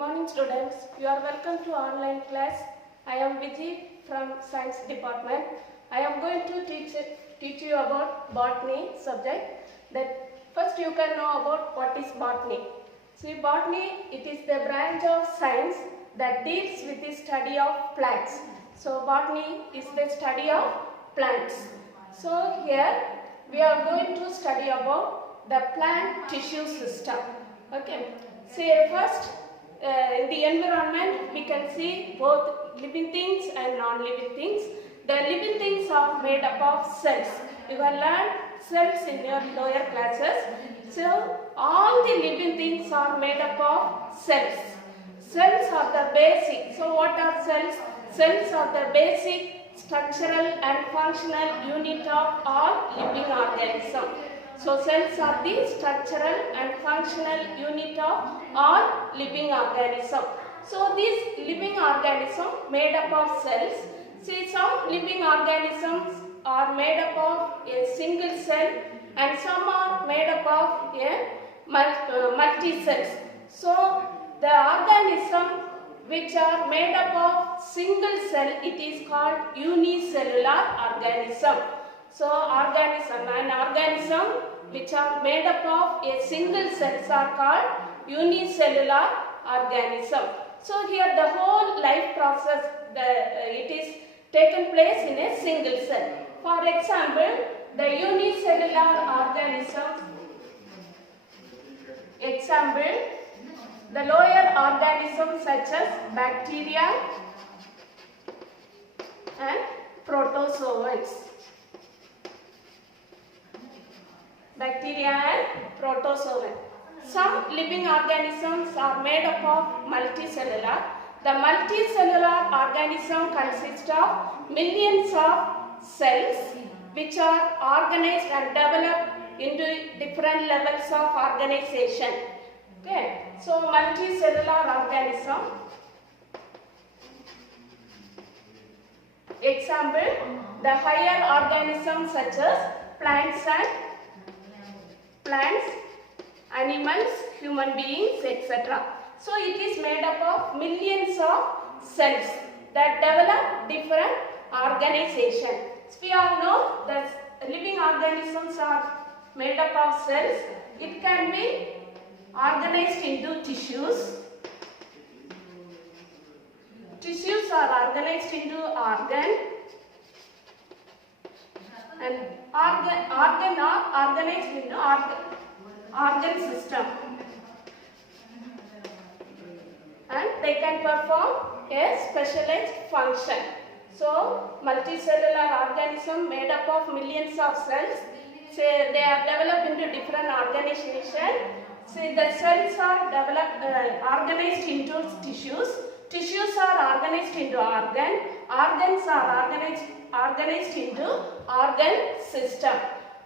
morning students, you are welcome to online class. I am Vijay from Science Department. I am going to teach you about botany subject. That first you can know about what is botany. See, botany, it is the branch of science that deals with the study of plants. So botany is the study of plants. So here we are going to study about the plant tissue system. Okay. See, first in the environment we can see both living things and non-living things. The living things are made up of cells. You have learned cells in your lower classes. So all the living things are made up of cells. Cells are the basic. So what are cells? Cells are the basic structural and functional unit of all living organisms. So cells are the structural and functional unit of all living organisms. So these living organisms made up of cells. See, some living organisms are made up of a single cell and some are made up of a multi-cells. So the organism which are made up of single cell, it is called unicellular organism. So an organism which are made up of a single cells are called unicellular organism. So here the whole life process it is taken place in a single cell. For example, the unicellular organism, the lower organisms such as bacteria and protozoans. Some living organisms are made up of multicellular. The multicellular organism consists of millions of cells which are organized and developed into different levels of organization. Okay, so multicellular organism. Example, the higher organisms such as plants, animals, human beings, etc. So it is made up of millions of cells that develop different organization. So we all know that living organisms are made up of cells. It can be organized into tissues. Tissues are organized into organ and organ are organized into organ system, and they can perform a specialized function. So multicellular organism made up of millions of cells. So they are developed into different organization. So the cells are organized into tissues. Tissues are organized into organ. Organs are organized into organ system.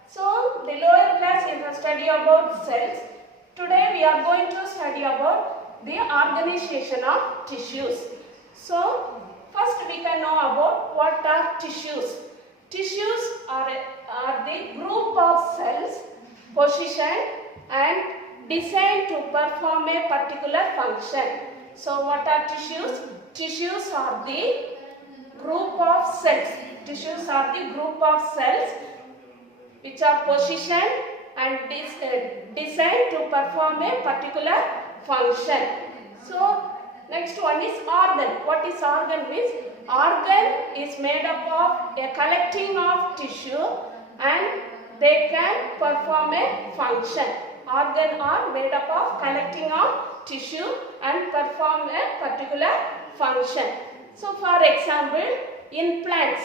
So the lower class is a study about cells. Today we are going to study about the organization of tissues. So first we can know about what are tissues. Tissues are the group of cells positioned and designed to perform a particular function. So what are tissues? Tissues are the group of cells. Tissues are the group of cells which are positioned and designed to perform a particular function. So next one is organ. What is organ means? Organ is made up of a collecting of tissue and they can perform a function. Organ are made up of collecting of tissue and perform a particular function. So for example, in plants,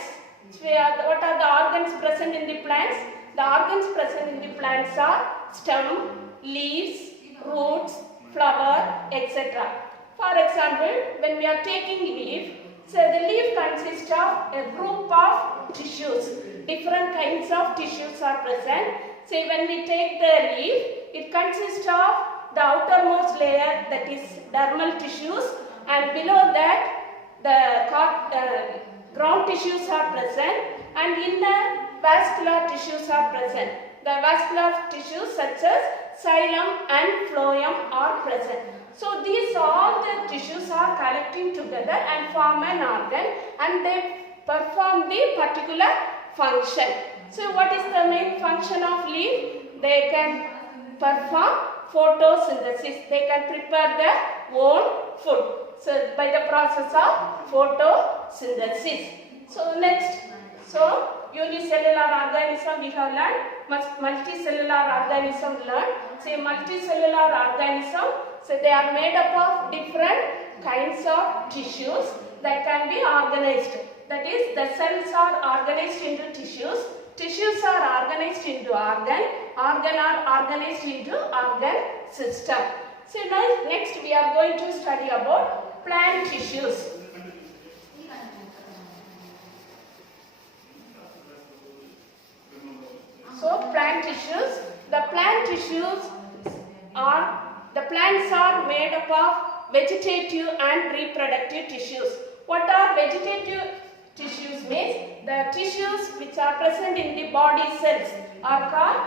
what are the organs present in the plants? The organs present in the plants are stem, leaves, roots, flower, etc. For example, when we are taking leaf, so the leaf consists of a group of tissues. Different kinds of tissues are present. Say when we take the leaf, it consists of the outermost layer, that is dermal tissues, and below that the ground tissues are present, and inner vascular tissues are present. The vascular tissues such as xylem and phloem are present. So these all the tissues are collecting together and form an organ, and they perform the particular function. So what is the main function of leaf? They can perform photosynthesis. They can prepare their own food. So by the process of photosynthesis. So next, unicellular organism we have learned, multicellular organism learned. Say multicellular organism, so they are made up of different kinds of tissues that can be organized. That is, the cells are organized into tissues, tissues are organized into organ are organized into organ system. So now next we are going to study about plant tissues. So plant tissues, the plants are made up of vegetative and reproductive tissues. What are vegetative tissues means? The tissues which are present in the body cells are called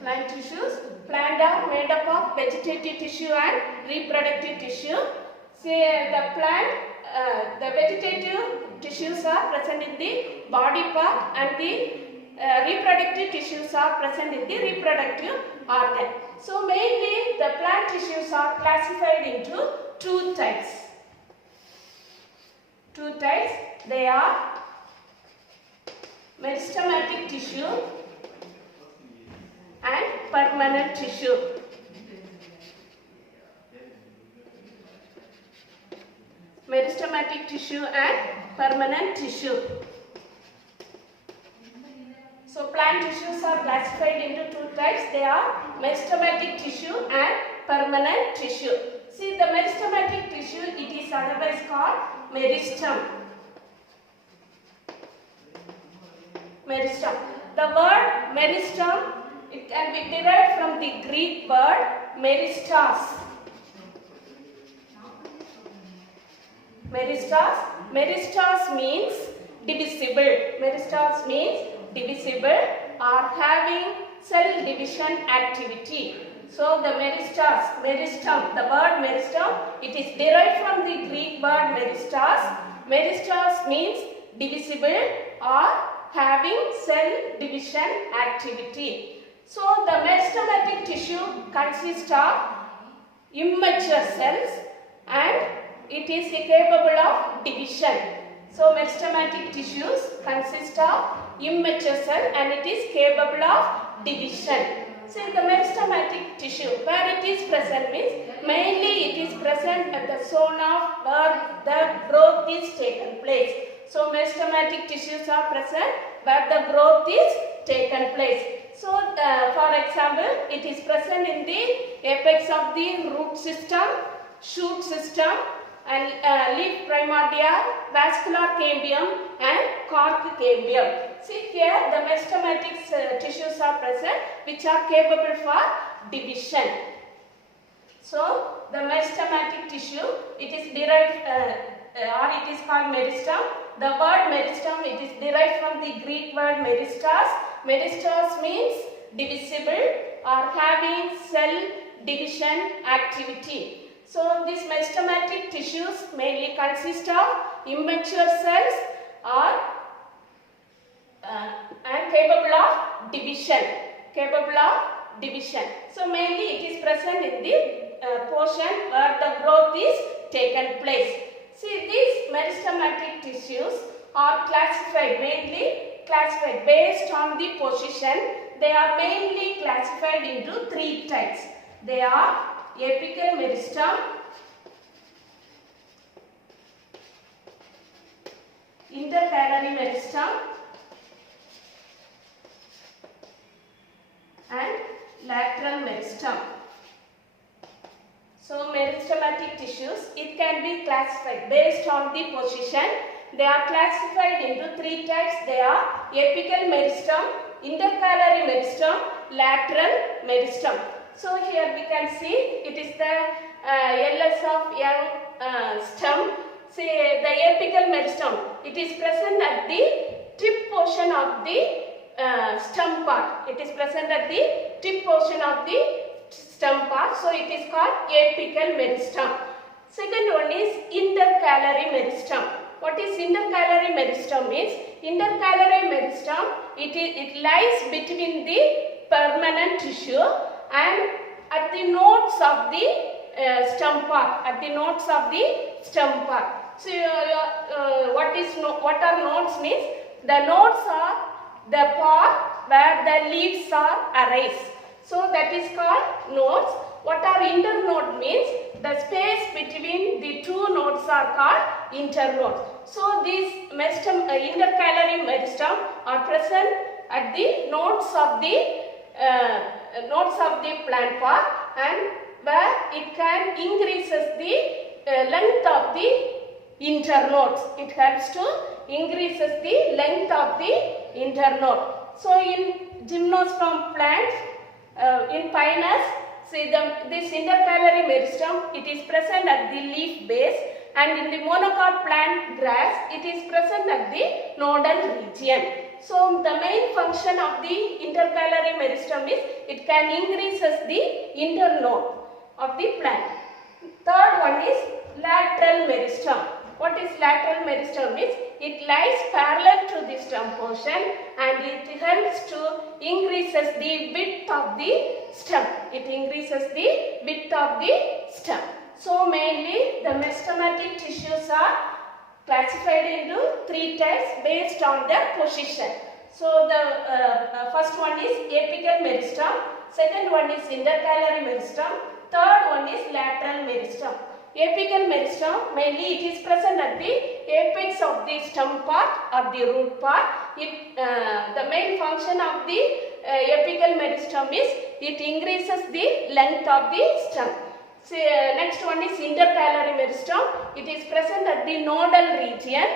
plant tissues. Plants are made up of vegetative tissue and reproductive tissue. Say the vegetative tissues are present in the body part and the reproductive tissues are present in the reproductive organ. So mainly the plant tissues are classified into two types. They are meristematic tissue and permanent tissue. Meristematic tissue and permanent tissue. So plant tissues are classified into two types. They are meristematic tissue and permanent tissue. See, the meristematic tissue, it is otherwise called meristem. Meristem. The word meristem, it can be derived from the Greek word meristas. Meristas means divisible. Meristas means divisible or having cell division activity. So the meristem, the word meristem, it is derived from the Greek word meristas. Meristas means divisible or having cell division activity. So the meristematic tissue consists of immature cells and it is capable of division. So meristematic tissues consist of immature cell and it is capable of division. See, the meristematic tissue, where it is present means mainly it is present at the zone of where the growth is taken place. So meristematic tissues are present where the growth is taken place. So for example, it is present in the apex of the root system, shoot system, and leaf primordia, vascular cambium and cork cambium. See here the meristematic tissues are present which are capable for division. So the meristematic tissue, it is derived or it is called meristem. The word meristem, it is derived from the Greek word meristas. Meristas means divisible or having cell division activity. So these meristematic tissues mainly consist of immature cells and capable of division. So mainly it is present in the portion where the growth is taken place. See, these meristematic tissues are mainly classified based on the position. They are mainly classified into three types. They are apical meristem, intercalary meristem and lateral meristem. So meristematic tissues, it can be classified based on the position. They are classified into three types. They are apical meristem, intercalary meristem, lateral meristem. So here we can see it is the LS of young stem. Say the apical meristem, it is present at the tip portion of the stem part. It is present at the tip portion of the stem part. So it is called apical meristem. Second one is intercalary meristem. What is intercalary meristem means? Intercalary meristem, it lies between the permanent tissue and at the nodes of the stem part. At the nodes of the stem part. So what are nodes means? The nodes are the part where the leaves are arrayed. So that is called nodes. What are internode means? The space between the two nodes are called internodes. So these intercalary meristem are present at the nodes of the plant part, and where it can increases the length of the internodes. It helps to increases the length of the internode. So in gymnosperm plants, in pinus, see this intercalary meristem, it is present at the leaf base, and in the monocot plant grass, it is present at the nodal region. So the main function of the intercalary meristem is it can increases the internode of the plant. Third one is lateral meristem. What is lateral meristem means? It lies parallel to the stem portion and it helps to increases the width of the stem. It increases the width of the stem. So mainly the meristematic tissues are classified into three types based on their position. So the first one is apical meristem, second one is intercalary meristem, third one is lateral meristem. Apical meristem, mainly it is present at the apex of the stem part or the root part. The main function of the apical meristem is it increases the length of the stem. Next one is intercalary meristem. It is present at the nodal region.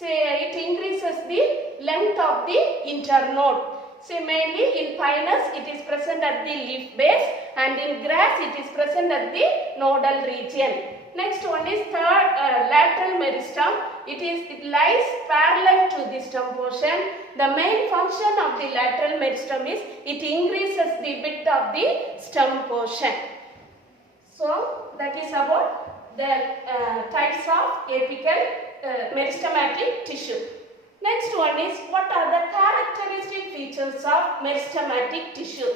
It increases the length of the internode. Mainly in pinus it is present at the leaf base, and in grass it is present at the nodal region. Next one is lateral meristem. It lies parallel to the stem portion. The main function of the lateral meristem is it increases the width of the stem portion. So that is about the types of apical meristematic tissue. Next one is what are the characteristic features of meristematic tissue.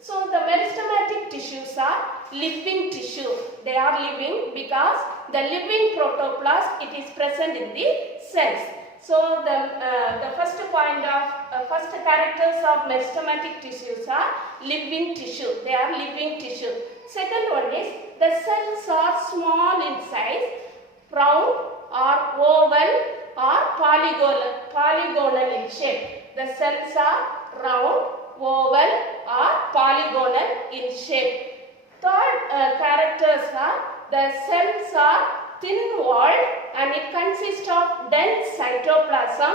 So the meristematic tissues are living tissue. They are living because the living protoplasm it is present in the cells. So the first point of first characters of meristematic tissues are living tissue. They are living tissue. Second one is the cells are small in size, round or oval or polygonal in shape. The cells are round, oval or polygonal in shape. Third characters are the cells are thin walled and it consists of dense cytoplasm.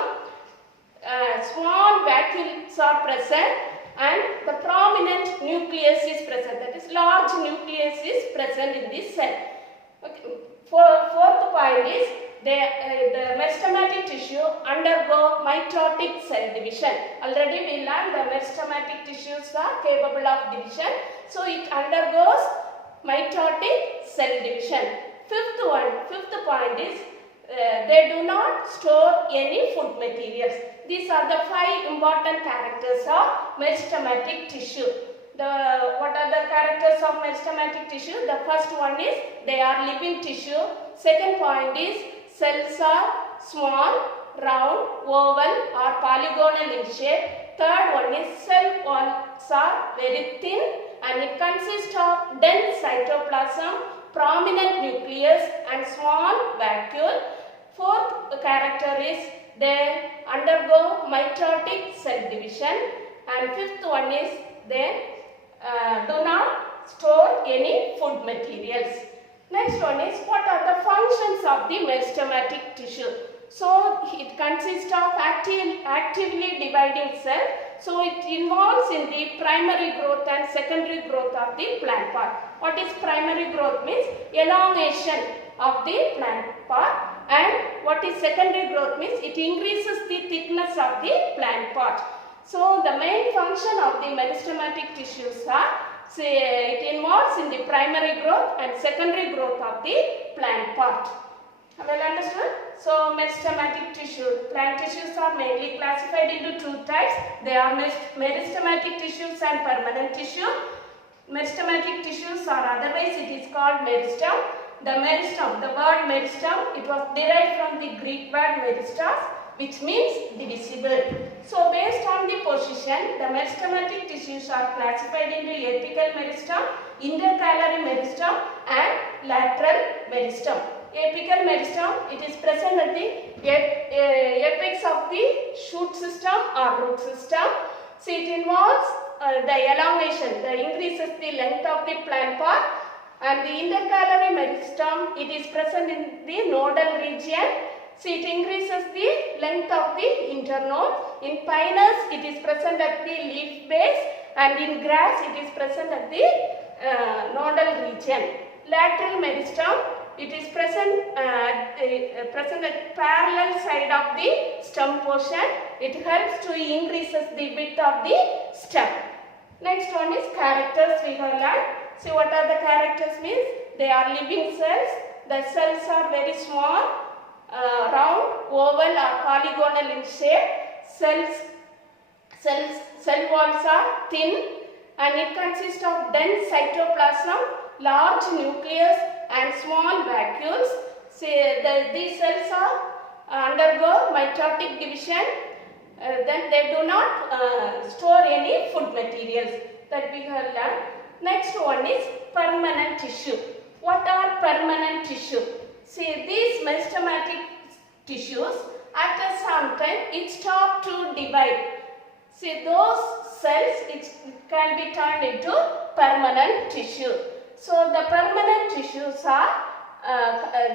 Small vacuoles are present and the prominent nucleus is present. That is, large nucleus is present in this cell. Okay. Fourth point is the meristematic tissue undergo mitotic cell division. Already we learned the meristematic tissues are capable of division. So it undergoes mitotic cell division. Fifth point is they do not store any food materials. These are the 5 important characters of meristematic tissue. What are the characters of meristematic tissue? The first one is they are living tissue. Second point is cells are small, round, oval or polygonal in shape. Third one is cell walls are very thin and it consists of dense cytoplasm, prominent nucleus and small vacuole. Fourth character is they undergo mitotic cell division, and fifth one is they do not store any food materials. Next one is what are the functions of the meristematic tissue. So it consists of actively dividing cell. So it involves in the primary growth and secondary growth of the plant part. What is primary growth means? Elongation of the plant part. And what is secondary growth means? It increases the thickness of the plant part. So the main function of the meristematic tissues are, it involves in the primary growth and secondary growth of the plant part. Well understood? So meristematic tissue, plant tissues are mainly classified into two types. They are meristematic tissues and permanent tissue. Meristematic tissues, or otherwise it is called meristem. The meristem, the word meristem, it was derived from the Greek word meristos, which means divisible. So based on the position, the meristematic tissues are classified into apical meristem, intercalary meristem and lateral meristem. Apical meristem, it is present at the apex of the shoot system or root system. So it involves the elongation, the increases the length of the plant part, and the intercalary meristem, it is present in the nodal region. So it increases the length of the internode. In pinus, it is present at the leaf base, and in grass, it is present at the nodal region. Lateral meristem, it is present at parallel side of the stem portion. It helps to increases the width of the stem. Next one is characters we have learned. See, what are the characters means? They are living cells. The cells are very small, round, oval or polygonal in shape. Cell walls are thin, and it consists of dense cytoplasm, large nucleus and small vacuoles. These cells are undergo mitotic division. Then they do not store any food materials, that we have learned. Next one is permanent tissue. What are permanent tissue? See, these meristematic tissues, after some time, it stop to divide. See, those cells, it can be turned into permanent tissue. So the permanent tissues are,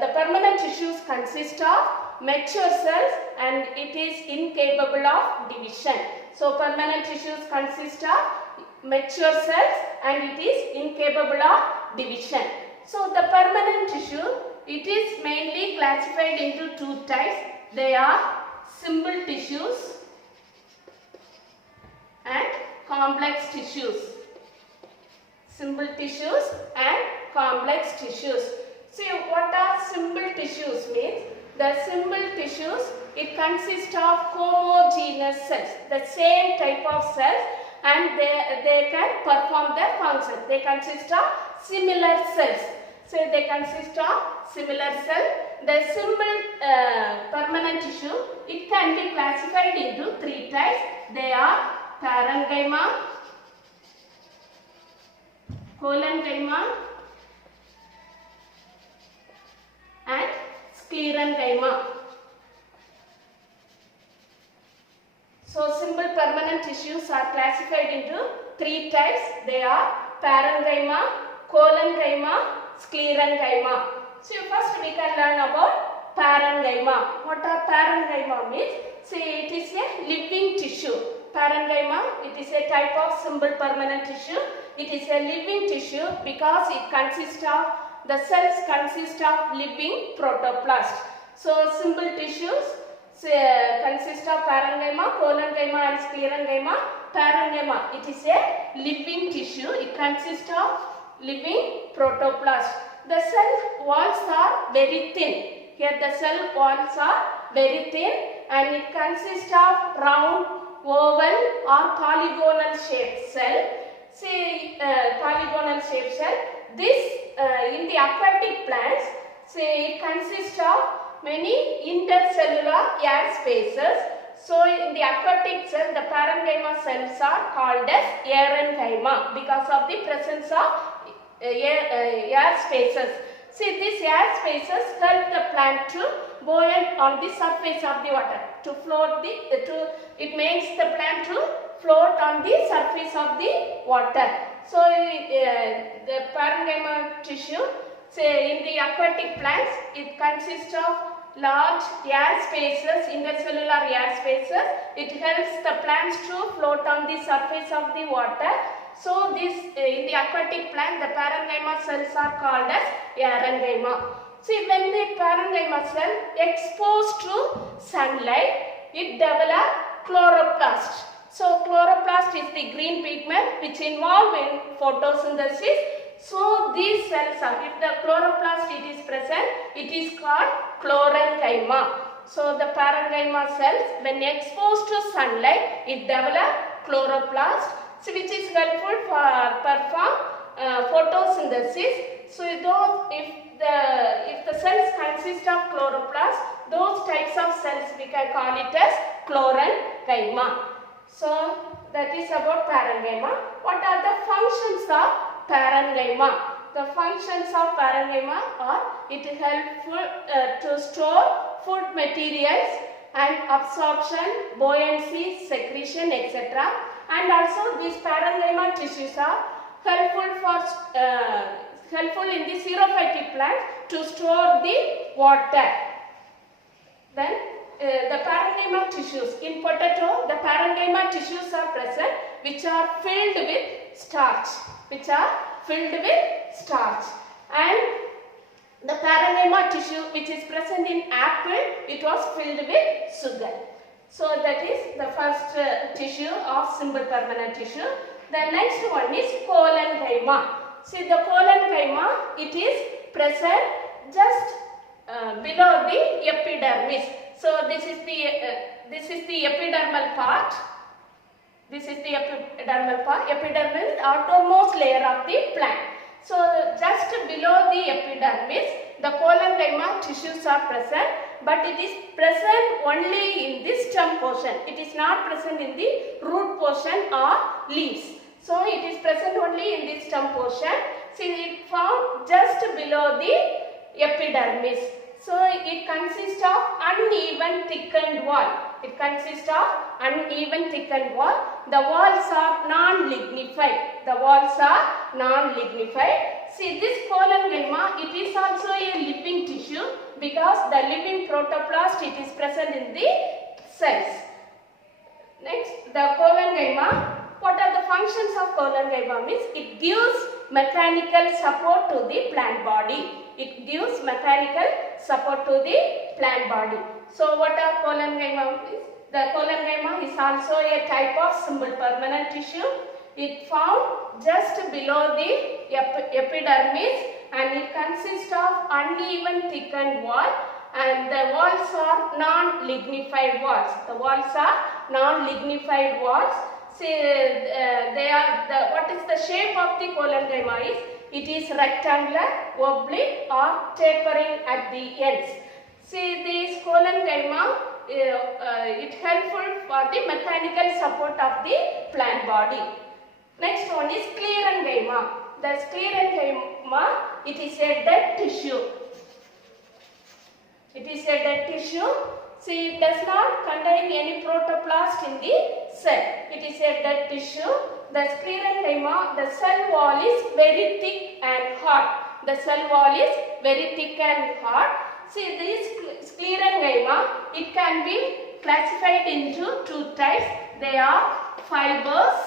the permanent tissues consist of mature cells, and it is incapable of division. So permanent tissues consist of mature cells, and it is incapable of division. So the permanent tissue, it is mainly classified into two types. They are simple tissues and complex tissues. Simple tissues and complex tissues. See, what are simple tissues means? The simple tissues, it consists of homogeneous cells, the same type of cells, and they can perform their function. They consist of similar cells. So they consist of similar cell. The simple permanent tissue, it can be classified into three types. They are parenchyma, collenchyma and sclerenchyma. So simple permanent tissues are classified into three types. They are parenchyma, collenchyma, sclerenchyma. So first we can learn about parenchyma. What are parenchyma means? See, it is a living tissue. Parenchyma, it is a type of simple permanent tissue. It is a living tissue because it consists of, the cells consist of living protoplast. So simple tissues consist of parenchyma, collenchyma and sclerenchyma. Parenchyma, it is a living tissue. It consists of living protoplast. The cell walls are very thin. Here the cell walls are very thin, and it consists of round, oval or polygonal shaped cell. See, polygonal shaped cell. This in the aquatic plants, say, it consists of many intercellular air spaces. So in the aquatic cell, the parenchyma cells are called as aerenchyma because of the presence of air spaces. See, these air spaces help the plant to buoyant on the surface of the water, to float it makes the plant to float on the surface of the water. So the parenchyma tissue, say in the aquatic plants, it consists of large air spaces, intercellular air spaces. It helps the plants to float on the surface of the water. So this in the aquatic plant, the parenchyma cells are called as aerenchyma. See, when the parenchyma cell exposed to sunlight, it develops chloroplast. So chloroplast is the green pigment which involved in photosynthesis. So these cells are, if the chloroplast it is present, it is called chlorenchyma. So the parenchyma cells, when exposed to sunlight, it develop chloroplast, so which is helpful for perform photosynthesis. So those, if the cells consist of chloroplast, those types of cells we can call it as chlorenchyma. So that is about parenchyma. What are the functions of parenchyma? The functions of parenchyma are, it is helpful to store food materials and absorption, buoyancy, secretion, etc. And also these parenchyma tissues are helpful in the xerophytic plant to store the water. Then the parenchyma tissues, in potato the parenchyma tissues are present which are filled with starch, and the parenchyma tissue which is present in apple, it was filled with sugar. So that is the first tissue of simple permanent tissue. The next one is collenchyma. See, the collenchyma, it is present just below the epidermis. So this is the epidermal part. This is the epidermal part. Epidermis is the outermost layer of the plant. So just below the epidermis, the collenchyma tissues are present, but it is present only in the stem portion. It is not present in the root portion or leaves. So it is present only in the stem portion. See, it found just below the epidermis. So it consists of uneven thickened wall. It consists of uneven thickened wall. The walls are non-lignified. See, this collenchyma, it is also a living tissue because the living protoplast, it is present in the cells. Next, the collenchyma. What are the functions of collenchyma? Means it gives mechanical support to the plant body. So what are collenchyma? The collenchyma is also a type of simple permanent tissue. It found just below the epidermis, and it consists of uneven thickened wall, and the walls are non-lignified walls. See, they are what is the shape of the collenchyma is, it is rectangular, oblique or tapering at the ends. See, this collenchyma, it helpful for the mechanical support of the plant body. Next one is sclerenchyma. The sclerenchyma, it is a dead tissue. See, it does not contain any protoplast in the cell. It is a dead tissue. The sclerenchyma, the cell wall is very thick and hard. See, this sclerenchyma, it can be classified into two types. They are fibers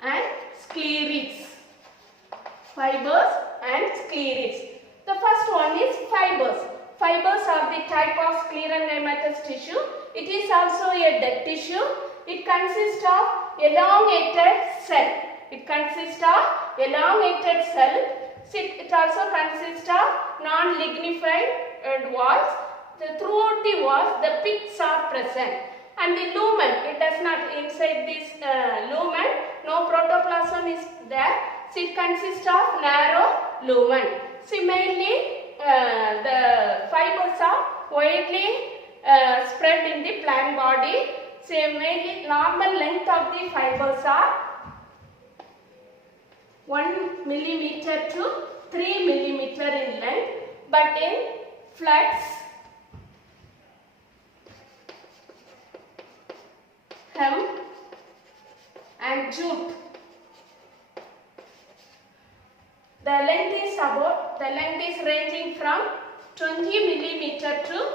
and sclerites. The first one is fibers. Fibers are the type of sclerenchymatous tissue. It is also a dead tissue. It consists of elongated cell. It also consists of non-lignified walls. Throughout the walls, the pits are present. And the lumen, it does not, inside this lumen, no protoplasm is there. So it consists of narrow lumen. Similarly, the fibers are widely spread in the plant body. So mainly normal length of the fibers are 1 millimeter to 3 millimeter in length, but in flax, hemp and jute, the length is ranging from 20 millimeter to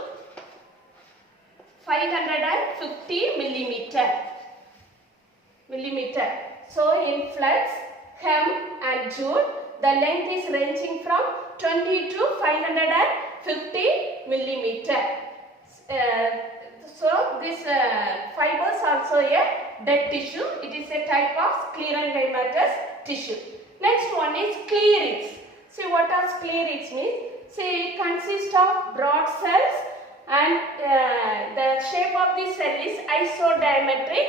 550 millimeter. So in flax, hemp and jute, the length is ranging from 20 to 550 millimeter. So this fibers also a dead tissue. It is a type of sclerenchymatous tissue. Next one is sclerites. See what are sclerites means? See, it consists of broad cells and the shape of the cell is isodiametric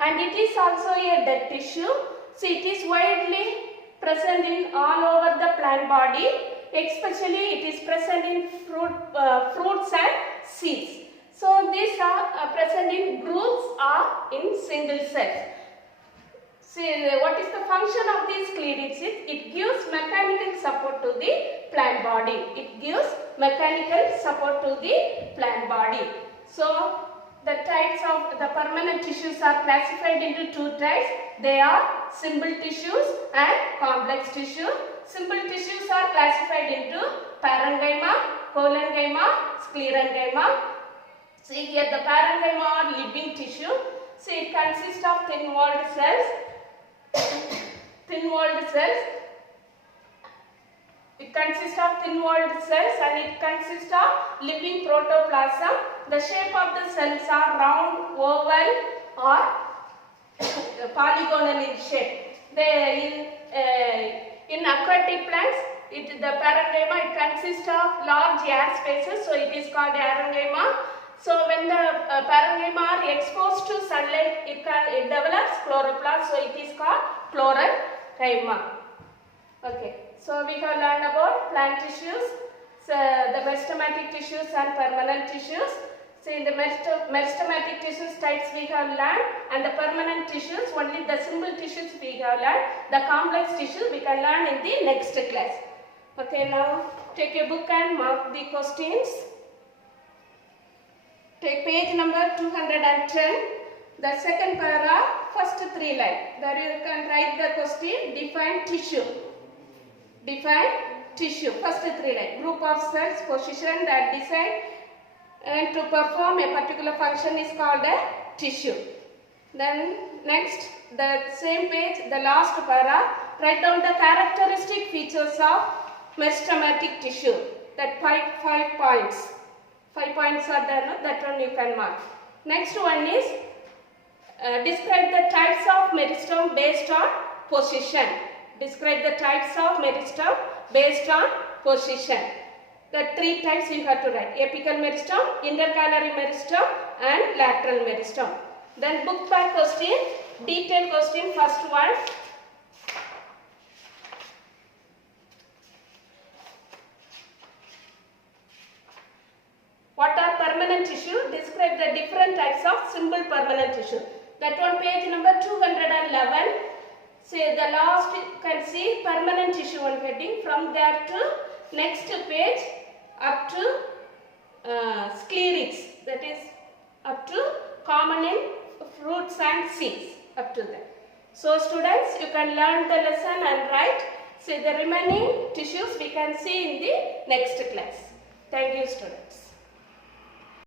and it is also a dead tissue. See, it is widely present in all over the plant body, especially it is present in fruits and seeds. So these are present in groups or in single cells. See, what is the function of these sclerites? It gives mechanical support to the plant body. It gives mechanical support to the plant body. So the types of the permanent tissues are classified into two types. They are simple tissues and complex tissue. Simple tissues are classified into parenchyma, collenchyma, sclerenchyma. See here the parenchyma are living tissue. See, it consists of thin-walled cells. Thin-walled cells. It consists of thin-walled cells and it consists of living protoplasm. The shape of the cells are round, oval or polygonal in shape. In aquatic plants, the parenchyma consists of large air spaces, so it is called aerenchyma. So when the parenchyma are exposed to sunlight, it develops chloroplast, so it is called chlorenchyma. Okay, so we have learned about plant tissues, so the meristematic tissues and permanent tissues. So in the meristematic tissues types we have learned, and the permanent tissues, only the simple tissues we have learned. The complex tissue we can learn in the next class. Okay, now take a book and mark the questions. Take page number 210, the second paragraph, first three lines. There you can write the question, define tissue. Define tissue, first three lines. Group of cells positioned that decide and to perform a particular function is called a tissue. Then next, the same page, the last paragraph, write down the characteristic features of meristematic tissue. That five points. 5 points are there, no? That one you can mark. Next one is describe the types of meristome based on position. Describe the types of meristome based on position. The three types you have to write: apical meristome, intercalary meristome and lateral meristome. Then book back question, detailed question, first one. What are permanent tissue? Describe the different types of simple permanent tissue. That one, page number 211. Say the last you can see permanent tissue one heading. From there to next page up to sclerites. That is up to common in fruits and seeds. Up to that. So students, you can learn the lesson and write. Say the remaining tissues we can see in the next class. Thank you students.